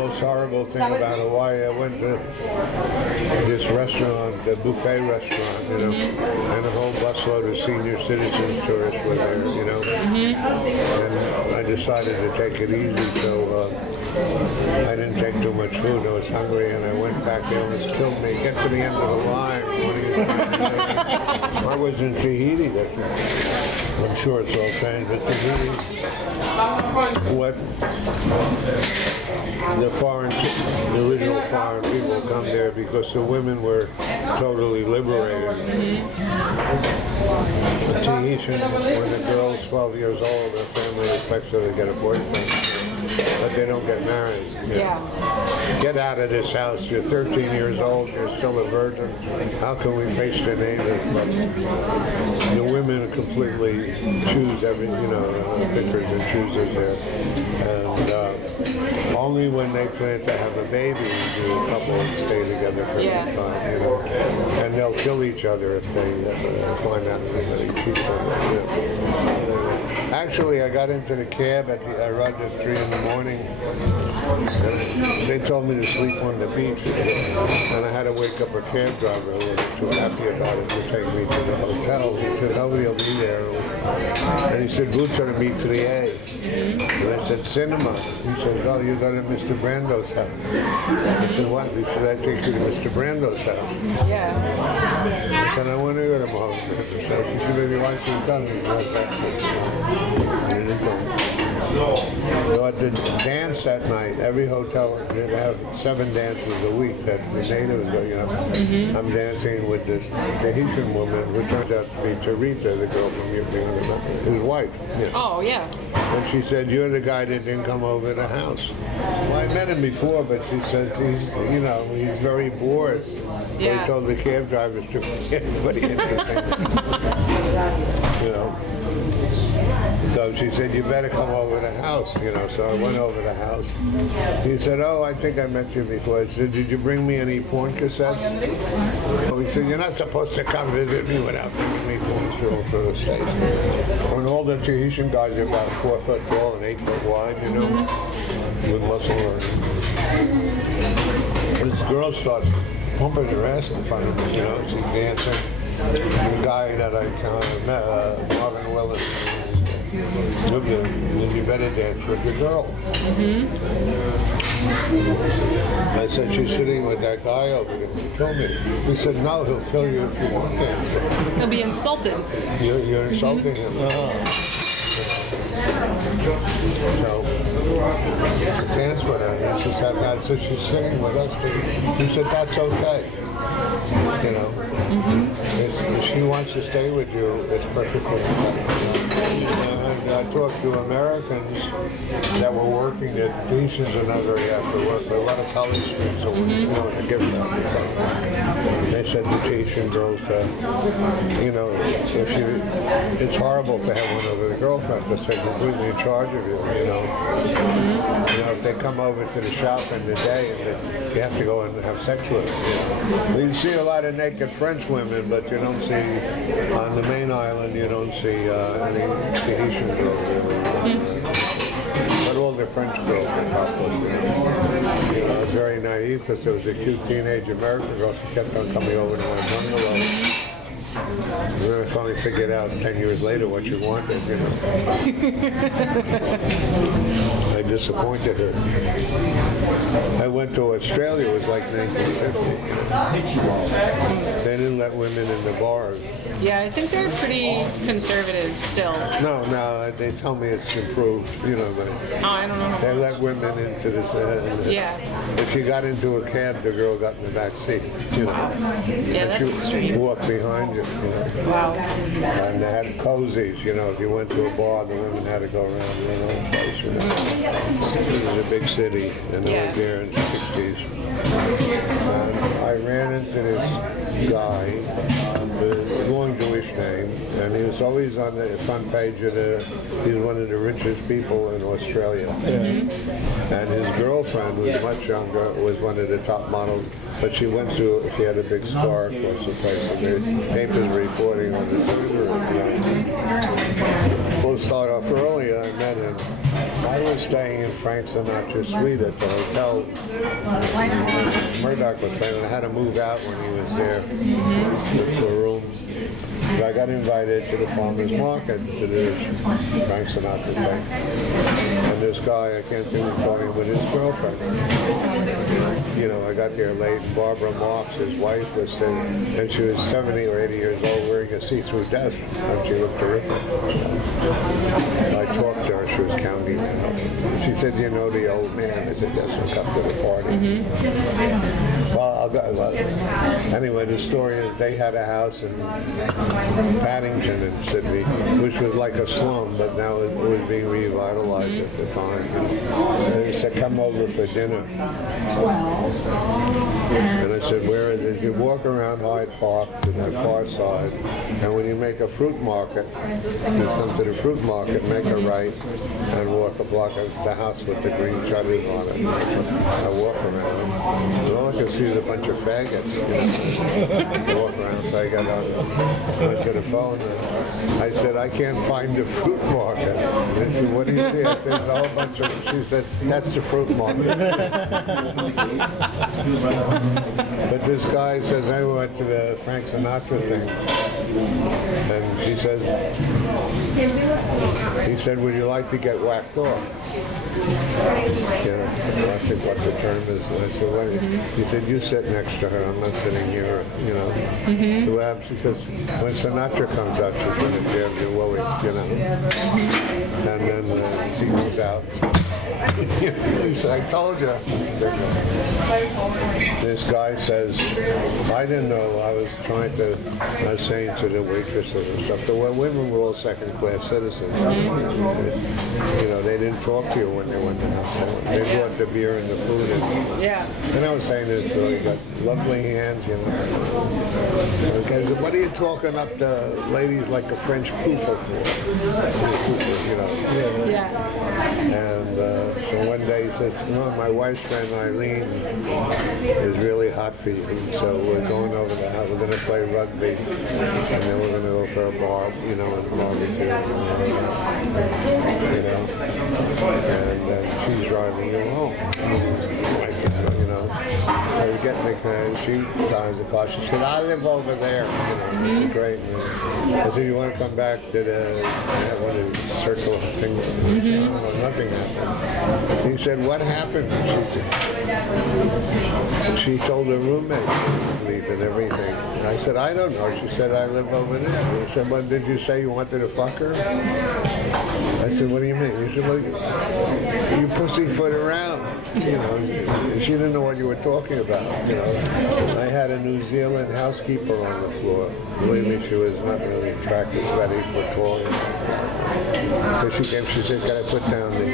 most horrible thing about Hawaii, I went to this restaurant, the buffet restaurant, you know, and a whole busload of senior citizens, tourists were there, you know. And I decided to take it easy, so I didn't take too much food. I was hungry, and I went back. They almost killed me. Get to the end of the line. What are you trying to say? I was in Tahiti. I'm sure it's all changed, but Tahiti, what the original foreign people come there because the women were totally liberated. The Tahitian, when the girl's 12 years old, her family expects her to get a boyfriend. But they don't get married. Yeah. Get out of this house. You're 13 years old. You're still a virgin. How can we face the neighbors? But the women completely choose every, pickers and choosers there. And only when they plan to have a baby do a couple stay together for some time. You know. And they'll kill each other if they find out somebody cheats on them. Actually, I got into the cab I arrived at 3 in the morning. And they told me to sleep on the beach, and I had to wake up a cab driver who wasn't too happy about it to take me to the hotel. He said, nobody will be there. And he said, Vucha to me 3A. And I said, cinema. He said, oh, you're going to Mr. Brando's house. I said, what? He said, I take you to Mr. Brando's house. Yeah. I said, I want to go to Marlon Brando. She said, maybe why don't you come and right back? I didn't go. So at the dance that night, every hotel, they have 7 dances a week that the natives go, you know. I'm dancing with this Tahitian woman who turns out to be Teresa, the girl from his wife. Yeah. Oh, yeah. And she said, you're the guy that didn't come over the house. Well, I met him before, but she said, he's very bored. So he told the cab drivers to bring anybody interesting. So she said, you better come over the house, So I went over the house. He said, oh, I think I met you before. I said, did you bring me any porn cassettes? He said, you're not supposed to come visit me without bringing me porn through the state. When all the Tahitian guys are about 4 foot tall and 8 foot wide, with muscle. And this girl starts pumping her ass in front of me, she's dancing. The guy that I met, Marvin Willis, you better dance with the girl. I said, she's sitting with that guy over there. Kill me. He said, no, he'll kill you if you want to. He'll be insulted. You're insulting him. So, dance with her. And she said, that. So she's singing with us. He said, that's okay. If she wants to stay with you, it's perfectly okay. And I talked to Americans that were working at Tahitians are not very after work, but a lot of college students are willing to give them. They said the Tahitian girls, it's horrible to have one of the girlfriends because they're completely in charge of you, if they come over to the shop in the day and you have to go and have sex with them. You see a lot of naked French women, but you don't see, on the main island, you don't see any Tahitian girls. But all the French girls are topless. I was very naive because there was a cute teenage American girl. She kept on coming over to my bungalow. And then I finally figured out 10 years later what she wanted, I disappointed her. I went to Australia, it was like 1950. They didn't let women in the bars. Yeah, I think they're pretty conservative still. No, they tell me it's improved, but I don't know. they let women into this. If you got into a cab, the girl got in the back seat, Wow. Yeah, that's extreme. Walked behind you, Wow. And they had cozies, if you went to a bar, the women had to go around their own place, It was a big city, and I was there in the 60s. I ran into this guy, with a long Jewish name, and he was always on the front page of he's one of the richest people in Australia. And his girlfriend, who was much younger, was one of the top models, but she had a big scar across the face, and the papers reporting on the surgery. Well, start off earlier. I met him. I was staying in Frank Sinatra's suite at the hotel. Murdoch was staying. I had to move out when he was there to a room. But I got invited to the farmer's market to do Frank Sinatra thing. And this guy, I can't think of going with his girlfriend. You know, I got there late. Barbara Marx, his wife, was there, and she was 70 or 80 years old wearing a see-through dress, and she looked terrific. I talked to her. She was counting now. She said, "You know the old man?" I said, "Doesn't come to the party." Well, I'll go. Well, anyway, the story is they had a house in Paddington in Sydney, which was like a slum, but now it was being revitalized at the time. And he said, "Come over for dinner." And I said, "Where is it?" You walk around Hyde Park to the far side, and when you make a fruit market, just come to the fruit market, make a right, and walk a block of the house with the green shutters on it. I walk around, and all I can see is a bunch of faggots. You know, walk around, so I got onto the phone, and I said, "I can't find the fruit market." And they said, "What do you see?" I said, "A whole bunch of," she said, "That's the fruit market." But this guy says, "I went to the Frank Sinatra thing." And he said, "Would you like to get whacked off?" You know, I said, "What the term is?" And I said, "What?" He said, "You sit next to her. I'm not sitting here." You know, because when Sinatra comes out, she's going to jab you, Willie, you know. And then she comes out. He said, "I told you." This guy says, "I didn't know." I was saying to the waitresses and stuff, the women were all second-class citizens. You know, they didn't talk to you when they went to the house. They brought the beer and the food in. Yeah. And I was saying this, you got lovely hands, you know. Okay, so what are you talking up to ladies like a French pouffe for? You know. Yeah. And so one day he says, "No, my wife's friend Eileen is really hot for you. So we're going over the house. We're going to play rugby, and then we're going to go for a bar, you know, and barbecue, you know. And she's driving you home. You know, I was getting the car. She drives the car. She said, "I live over there." You know, it's great. I said, "You want to come back to the one of the circle thing?" No, nothing happened. He said, "What happened?" She told her roommate to leave and everything. And I said, "I don't know." She said, "I live over there." He said, "Well, did you say you wanted to fuck her?" I said, "What do you mean?" He said, "Well, you pussyfoot around." You know, she didn't know what you were talking about. You know, I had a New Zealand housekeeper on the floor. Believe me, she was not really attractive, about 8 foot tall. So she said, "Can I put down the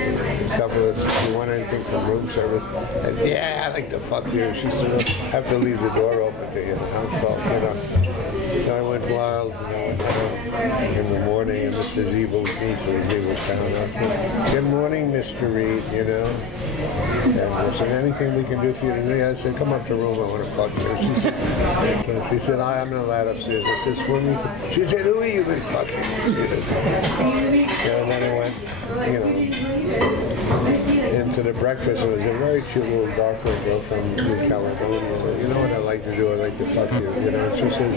couple of, do you want anything from room service?" And, "Yeah, I'd like to fuck you." She said, "I have to leave the door open to you." I'm so, you know. So I went wild, you know, in the morning, and Mrs. Evil's niece was evil found out. "Good morning, Mr. Reed," you know. And I said, "Anything we can do for you today?" I said, "Come up to the room, I want to fuck you." She said, "I'm not allowed upstairs." I said, "Swimming." She said, "Who are you been fucking?" And then I went, you know, into the breakfast. It was a very cute little dark haired girl from New Caledonia. "You know what I like to do? I like to fuck you." You know, she said,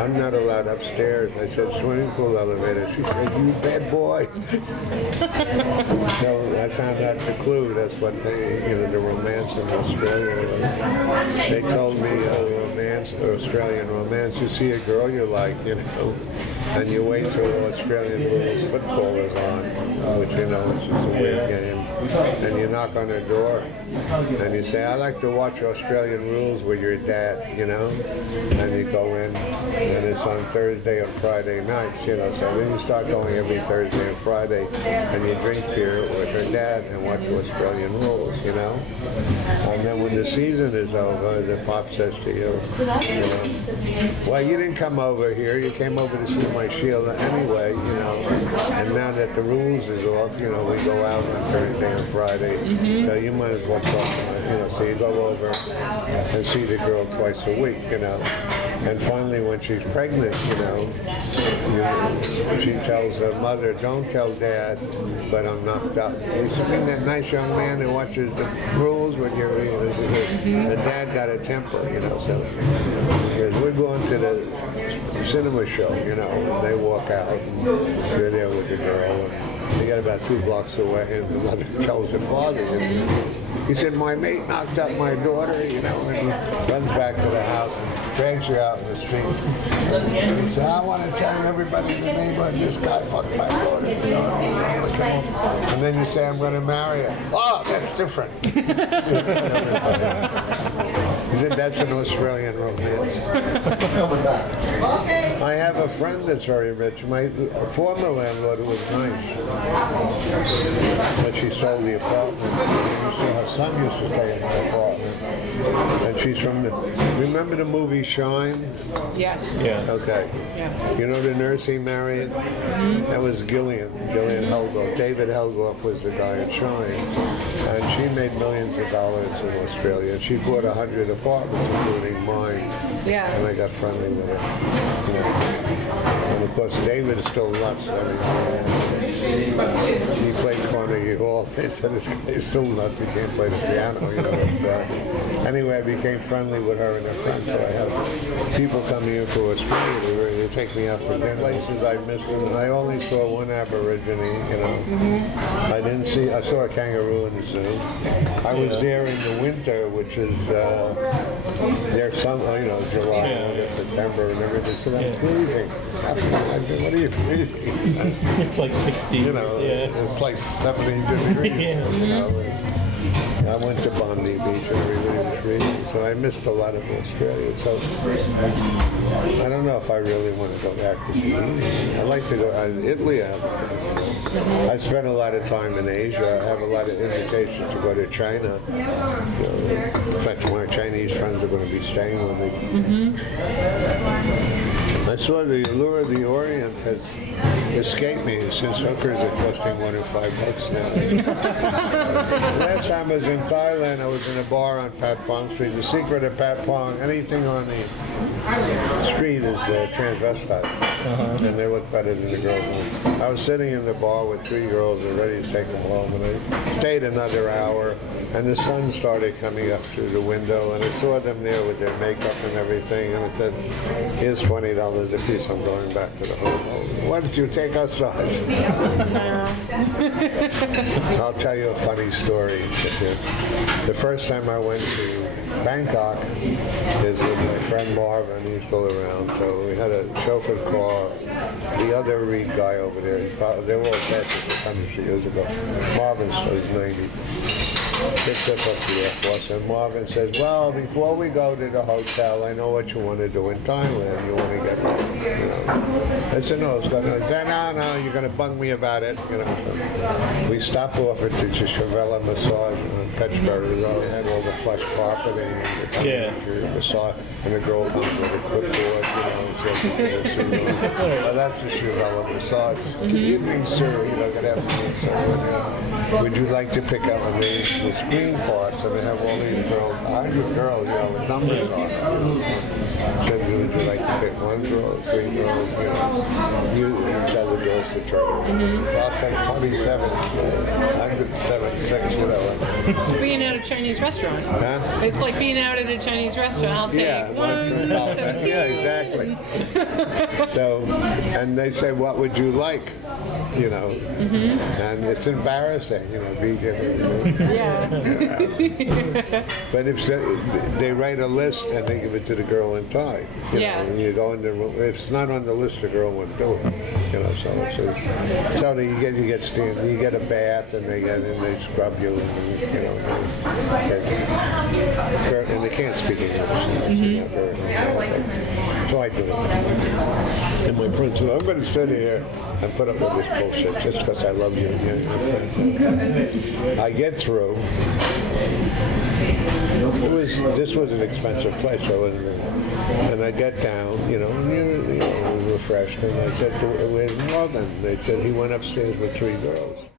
"I'm not allowed upstairs." I said, "Swimming pool elevator." She said, "You bad boy." So I found out the clue. That's what the romance in Australia was. They told me Australian romance. You see a girl you like, you know, and you wait till Australian rules football is on, which, you know, it's just a weird game. And you knock on her door, and you say, "I like to watch Australian rules with your dad," you know. And you go in, and it's on Thursday or Friday nights, you know. So then you start going every Thursday and Friday, and you drink beer with her dad and watch Australian rules, you know. And then when the season is over, the pop says to you, You know? Well, you didn't come over here. You came over to see my Sheila anyway, you know. And now that the rules is off, you know, we go out on Thursday and Friday. So you might as well talk, you know, so you go over and see the girl twice a week, you know. And finally, when she's pregnant, you know, she tells her mother, don't tell Dad, but I'm knocked up. He's been that nice young man who watches the rules when you're, you know, the dad got a temper, you know, so we're going to the cinema show, you know, and they walk out, and you're there with the girl, and they get about 2 blocks away, and the mother tells her father, he said, my mate knocked up my daughter, you know, and he runs back to the house and drags you out in the street. He said, I want to tell everybody in the neighborhood this guy fucked my daughter, you know. And then you say, I'm going to marry her. Oh, that's different. He said, that's an Australian romance. I have a friend that's very rich. My former landlord was nice. But she sold the apartment. Her son used to stay in the apartment. And she's from the, remember the movie Shine? Yes. Yeah. Okay. Yeah. You know the nurse he married? That was Gillian Helgoff. David Helgoff was the guy in Shine. And she made millions of dollars in Australia. She bought 100 apartments, including mine. Yeah. And I got friendly with her. You know. And of course, David is still nuts. I mean, he played Carnegie Hall. They said this guy's still nuts. He can't play the piano. You know. Anyway, I became friendly with her and her friends. So I have people coming in for Australia. They take me out for dinner. Places I missed them. I only saw one Aborigine. You know. I didn't see. I saw a kangaroo in the zoo. I was there in the winter, which is their summer. You know, July, August, September, and everything. So that's freezing. I said, what are you freezing? It's like 60. You know, it's like 70 degrees. You know. I went to Bondi Beach and everything was freezing, so I missed a lot of Australia. So I don't know if I really want to go back to see Italy. I like to go Italy. I spent a lot of time in Asia. I have a lot of invitations to go to China. In fact, my Chinese friends are going to be staying with me. I saw the Allure of the Orient has escaped me since hookers are costing $1 or $5 now. Last time I was in Thailand, I was in a bar on Pat Pong Street. The secret of Pat Pong, anything on the street is transvestite. And they look better than the girls. I was sitting in the bar with 3 girls and ready to take them home, and I stayed another hour, and the sun started coming up through the window, and I saw them there with their makeup and everything, and I said, here's $20 a piece, I'm going back to the hotel. Why don't you take our size? I'll tell you a funny story. The first time I went to Bangkok is with my friend Marvin, he's still around, so we had a chauffeur car. The other Reed guy over there, they were all dead 100 years ago. Marvin was 90. Picked us up to the Air Force, and Marvin says, well, before we go to the hotel, I know what you want to do in Thailand. You want to get, you know. I said, no, it's going to, no, you're going to bug me about it. You know. We stopped off at the Chavella massage on Petchbury Road. They had all the plush carpeting and the massage, and the girl comes with a clipboard, you know, and says, well, that's the Chavella massage. Evening, sir, you know, good afternoon, sir. Would you like to pick up the screen parts, and they have all these girls, 100 girls, you know, with numbers on them. Said, would you like to pick 1 girl, 3 girls, you know, you tell the girls to turn. I'll take 27, 176, whatever. It's being at a Chinese restaurant. Huh? It's like being out at a Chinese restaurant. I'll take 117. Yeah, exactly. So, and they say, what would you like? You know, and it's embarrassing, you know, being But if they write a list and they give it to the girl in Thai, you know, and you go in the room, if it's not on the list, the girl won't do it, you know. So you get a bath, and they scrub you, and, you know, and they can't speak English. So I do it. And my friend said, I'm going to sit here and put up with this bullshit just because I love you. I get through, This was an expensive place, and I got down, and we were refreshed, and I said, "Where's Morgan?" They said he went upstairs with 3 girls.